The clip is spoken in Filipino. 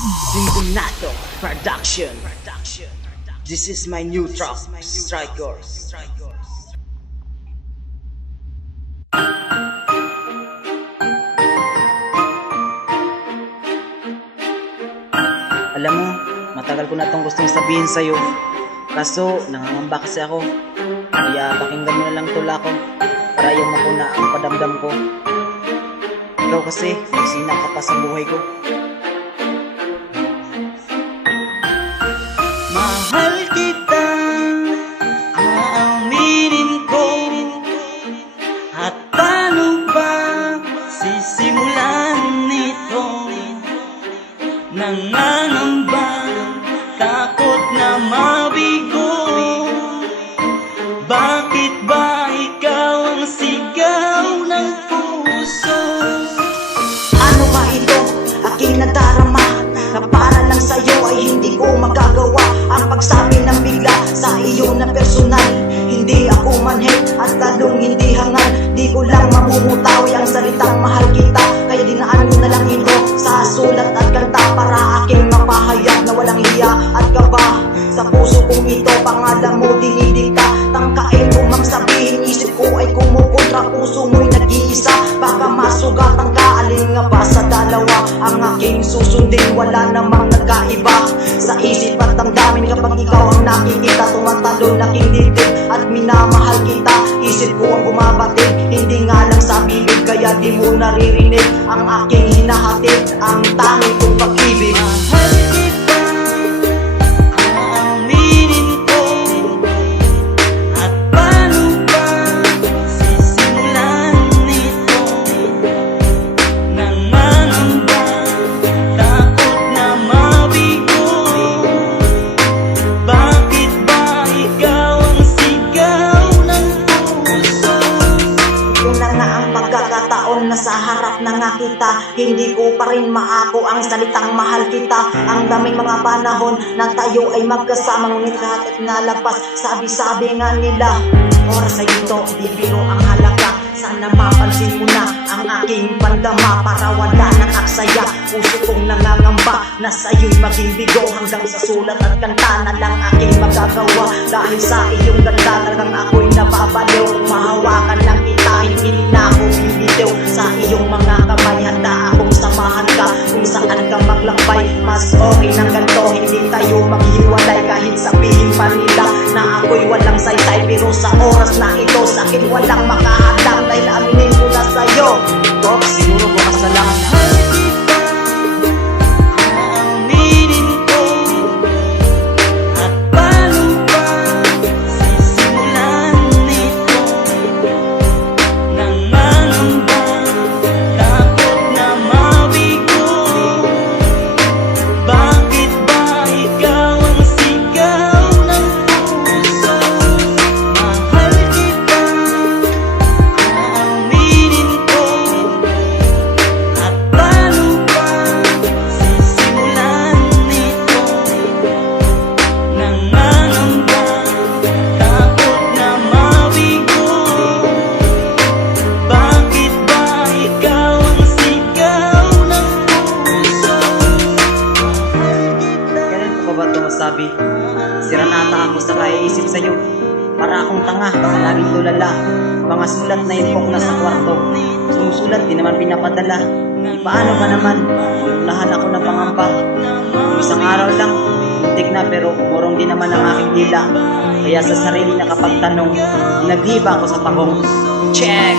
Singunato Production. This is my new track, Striker. Alam mo, matagal ko na itong gustong sabihin sa'yo. Kaso, nangangamba kasi ako. Kaya pakinggan mo na lang tula ko para ayaw makuna ang padamdam ko. Ikaw kasi, nagsina ka pa sa buhay ko. Mahal kita, aaminin ko. At paano ba sisimulan nito? Nangangamba, takot na mabigo. Bakit ba ikaw ang sigaw ng puso? Ano ba ito? Aking nadarama na para lang sa'yo ay hindi ko magagawa ang pagsabi ng bigla sa iyo na personal. Hindi ako manhid at lalong hindi hangal. Di ko lang mamumutawi ang salitang mahal kita. Kaya dinaan ko na lang ito sa sulat at kanta para aking mapahayag na walang hiya at kaba. Sa puso kong ito, pangalan mo dinidikta. Tangkain ko mang sabihin, isip ko ay kumukontra. Puso mo'y nag-iisa, baka masugatan ka. Alin nga ba sa dalawa ang aking susundin? Wala namang nagkaiba sa isip at damdamin. Kapag ikaw ang nakikita, tumatalon aking dibdib at minamahal kita. Isip ko ang bumabatid, hindi nga lang sa bibig. Kaya di mo naririnig ang aking hinahatid, ang tangi kong pag-ibig. Mahal kita, aaminin ko. At paano ba sisimulan nito? Nangangamba, takot na mabigo. Bakit ba ikaw ang sigaw ng puso? Ito na nga ang pagkakataon na sa harap na nga kita. Hindi ko pa rin maako ang salitang mahal kita. Ang daming mga panahon na tayo ay magkasama, ngunit lahat at nalagpas. Sabi-sabi nga nila, oras ay ito, di biro ang halaga. Sana mapansin mo na ang aking pandama para wala nang aksaya. Puso kong nangangamba na sa'yo'y maging bigo. Hanggang sa sulat at kanta na lang aking magagawa. Dahil sa iyong ganda talagang ako'y nababaliw. Mahawakan lang kita, hindi na ako bibitiw. Sa iyong mga kamay, handa akong samahan ka kung saan ka maglakbay. Mas okay ng ganito, hindi tayo maghiwalay. Kahit sabihin pa nila na ako'y walang saysay, pero sa oras na ito sa'kin walang makahadang. Dahil aminin ko na sa'yo, oh, siguro ko kasalanan. Aaminin ko. At paano ba sisimulan nito? Nangangamba, takot na mabigo. Bakit ba ikaw ang sigaw ng puso? Mahal kita, aaminin ko. At paano ba sisimulan nito? Nangangamba, takot na mabigo. Bakit ba ikaw ang sigaw ng puso? Kailan ko pa ba ito masabi? Sira nata ako sa kaiisip sa'yo. Para akong tanga sa laging tulala. Mga sulat na impok na sa kwarto. Sumusulat, di naman pinapadala. Paano ba naman? Lahan ako ng pangamba. Isang araw lang, muntik na pero umurong din naman ang aking dila. Kaya sa sarili na kapagtanong, naghiba ako sa pagong. Check!